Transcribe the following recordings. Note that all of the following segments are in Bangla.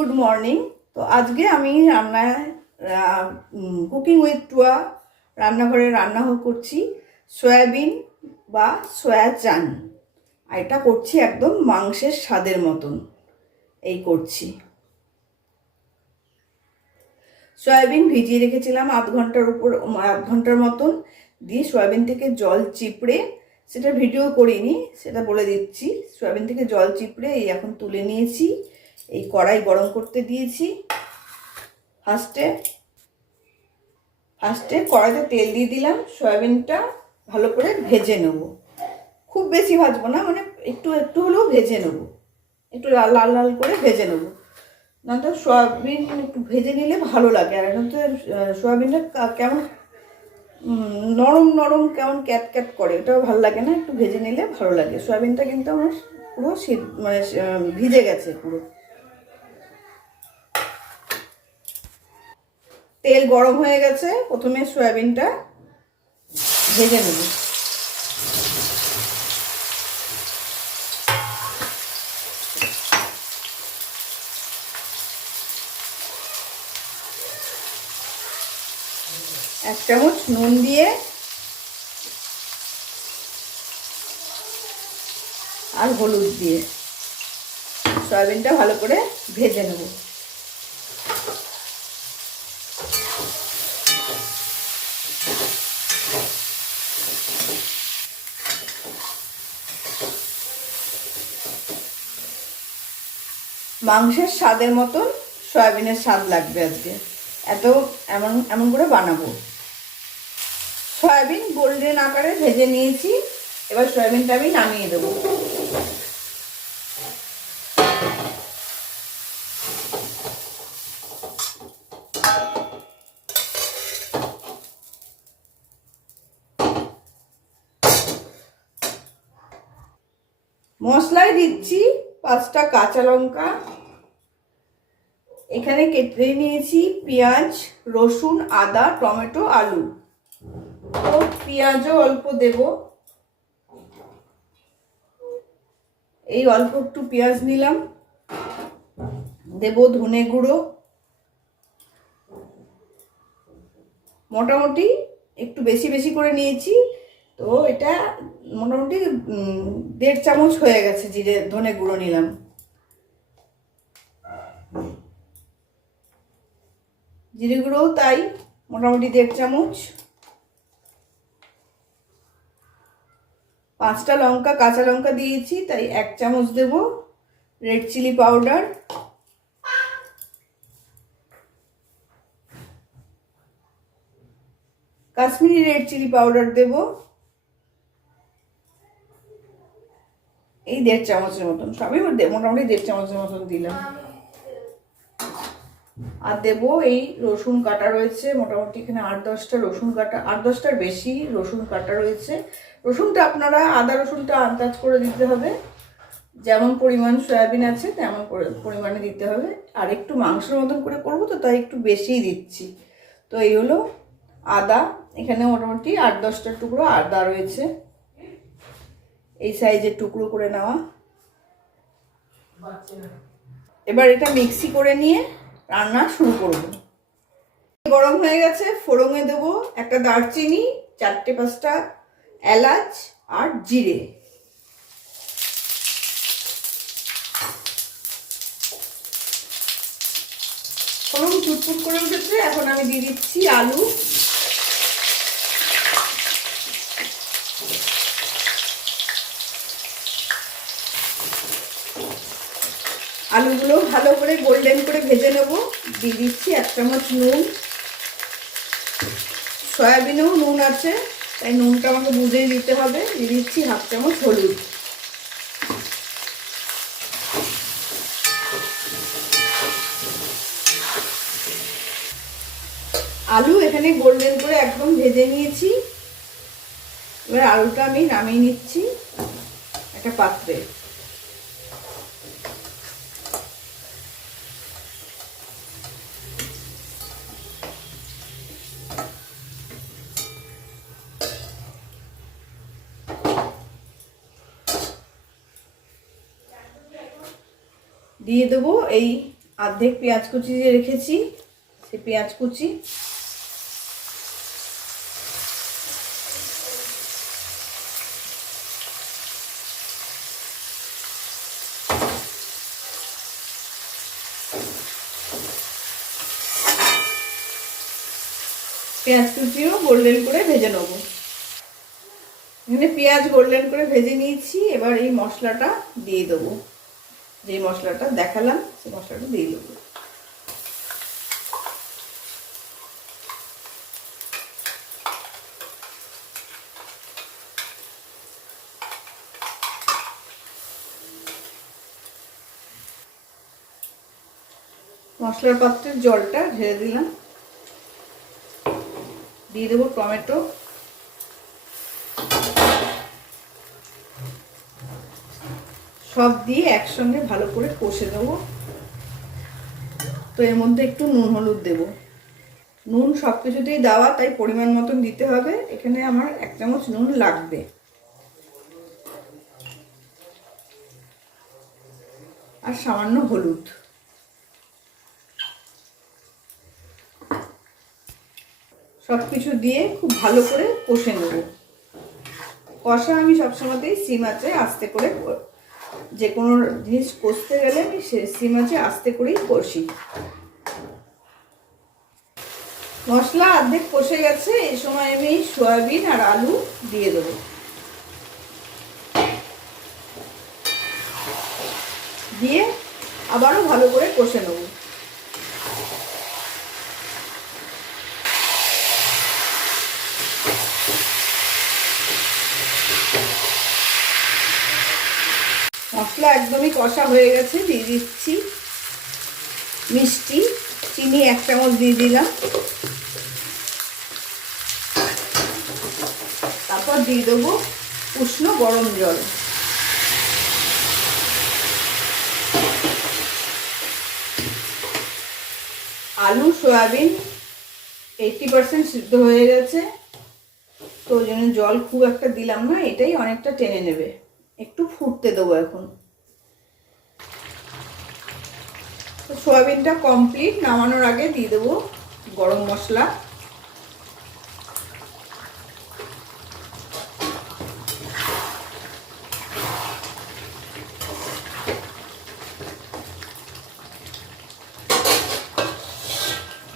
Good morning. তো আজকে আমি কুকিং উইথ টুয়া রান্নাঘরে রান্না করছি সয়াবিন বা সয়া চান। আর এটা করছি একদম মাংসের স্বাদের মতন। এই করছি, সয়াবিন ভিজিয়ে রেখেছিলাম আধ ঘন্টার মতন, দিয়ে সয়াবিন থেকে জল চিপড়ে, সেটা ভিডিও করিনি, সেটা বলে দিচ্ছি। সয়াবিন থেকে জল চিপড়ে এই এখন তুলে নিয়েছি। এই কড়াই গরম করতে দিয়েছি। ফার্স্টে কড়াইতে তেল দিয়ে দিলাম। সয়াবিনটা ভালো করে ভেজে নেব, খুব বেশি ভাজবো না, মানে একটু একটু হলেও ভেজে নেব, একটু লাল লাল লাল করে ভেজে নেব। না তো সয়াবিন একটু ভেজে নিলে ভালো লাগে। আর এখন তো সয়াবিনটা কেমন নরম নরম কেমন ক্যাট ক্যাট করে, ওটাও ভালো লাগে না, একটু ভেজে নিলে ভালো লাগে। সয়াবিনটা কিন্তু আমার পুরো ভিজে গেছে পুরো। তেল গরম হয়ে গেছে, প্রথমে সয়াবিনটা ভেজে নেব। এক চামচ নুন দিয়ে আর হলুদ দিয়ে সয়াবিনটা ভালো করে ভেজে নেব। মাংসের স্বাদের মতন সয়াবিনের স্বাদ লাগবে আজকে, এমন করে বানাবো। সয়াবিন গোল্ডেন আকারে ভেজে নিয়েছি, এবার সয়াবিনটা আমি নামিয়ে দেবো। মশলায় দিচ্ছি 5টা কাঁচা লঙ্কা, এখানে কেটে নিয়েছি পেঁয়াজ, রসুন, আদা, টমেটো, আলু। তো পেঁয়াজও অল্প দেব, এই অল্প একটু পেঁয়াজ নিলাম। দেব ধনে গুঁড়ো, মোটামুটি একটু বেশি বেশি করে নিয়েছি, তো এটা মোটামুটি 1.5 চামচ হয়ে গেছে। ধনে গুঁড়ো নিলাম। জিরে গুঁড়োও তাই, মোটামুটি 1.5 চামচ। 5টা কাঁচা লঙ্কা দিয়েছি, তাই 1 চামচ দেব red chilli powder. Kashmiri red chilli powder দেব এই 1.5 চামচের মতন, সবই মোটামুটি 1.5 চামচের মতন দিলাম। আর দেব এই রসুন কাটা রয়েছে, মোটামুটি এখানে 8-10টা রসুন কাটা, 8-10টার বেশি রসুন কাটা রয়েছে। রসুনটা আপনারা আদা রসুনটা আন্দাজ করে দিতে হবে, যেমন পরিমাণ সয়াবিন আছে তেমন পরিমাণে দিতে হবে। আর একটু মাংসের মতন করে করবো তো, তাই একটু বেশিই দিচ্ছি। তো এই হলো আদা, এখানে মোটামুটি 8-10টা টুকরো আদা রয়েছে, এই সাইজের টুকরো করে নেওয়া। এবার এটা মিক্সি করে নিয়ে রান্না শুরু করব। গরম হয়ে গেছে, ফোড়নে দেব একটা দারচিনি, 4-5টা এলাচ আর জিরে। ফোড়ন চুটপুট করে উঠেছে, এখন আমি দিয়ে দিচ্ছি আলু। আলুগুলো ভালো করে গোল্ডেন করে ভেজে নেব। দিয়ে দিচ্ছি 1 চামচ নুন, সয়াবিনেও নুন আছে তাই নুনটা আমাকে বুঝেই দিতে হবে। দিয়ে দিচ্ছি 1/2 চামচ হলুদ। আলু এখানে গোল্ডেন করে একদম ভেজে নিয়েছি, এবার আলুটা আমি নামিয়ে নিচ্ছি একটা পাত্রে। দিয়ে দেবো এই অর্ধেক পেঁয়াজ কুচি যে রেখেছি সেই পেঁয়াজ কুচি, পেঁয়াজ কুচিও গোল্ডেন করে ভেজে নেবো। এখানে পেঁয়াজ গোল্ডেন করে ভেজে নিয়েছি। এবার এই মশলাটা দিয়ে দেবো, যে মশলাটা দেখালাম সেই মশলাটা দিয়ে দেবো। মশলার পাত্রের জলটা ঢেলে দিলাম। দিয়ে দেবো টমেটো, সব দিয়ে একসঙ্গে ভালো করে কষে দেবো। তো এর মধ্যে একটু নুন হলুদ দেবো। নুন সব কিছুতেই দেওয়া, তাই পরিমাণ মতন দিতে হবে। এখানে আমার 1 চামচ নুন লাগবে। আর সামান্য হলুদ। সব কিছু দিয়ে খুব ভালো করে কষে নেব। কষা আমি সবসময়তেই সিম আঁচে আস্তে করে, যে কোনো জিনিস কষতে গেলে আমি সিম আঁচে আস্তে করেই কষি। মশলা অর্ধেক কষে গেছে। এই সময় আমি সয়াবিন আর আলু দিয়ে দেবো। দিয়ে আবারও ভালো করে কষে নেব। মশলা একদমই কষা হয়ে গেছে। দিয়ে দিচ্ছি মিষ্টি, চিনি 1 চামচ দিয়ে দিলাম। তারপর দিয়ে দেবো উষ্ণ গরম জল। আলু সয়াবিন 80% সিদ্ধ হয়ে গেছে, তো ওই জন্য জল খুব একটা দিলাম না, এটাই অনেকটা টেনে নেবে। একটু ফুটতে দেবো এখন। তো সয়াবিনটা কমপ্লিট। নামানোর আগে দিয়ে দেবো গরম মশলা।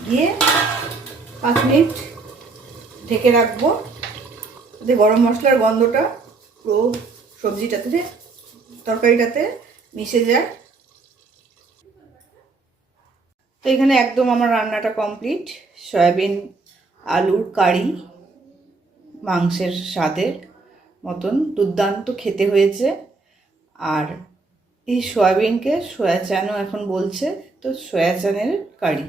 দিয়ে 5 মিনিট ঢেকে রাখবো, যাতে গরম মশলার গন্ধটা পুরো সবজিটাতে, তরকারিটাতে মিশে যায়। তো এখানে একদম আমার রান্নাটা কমপ্লিট। সয়াবিন আলুর কারি মাংসের স্বাদের মতন দুর্দান্ত খেতে হয়েছে। আর এই সয়াবিনকে সয়া চানও এখন বলছে, তো সয়া চানের কারি।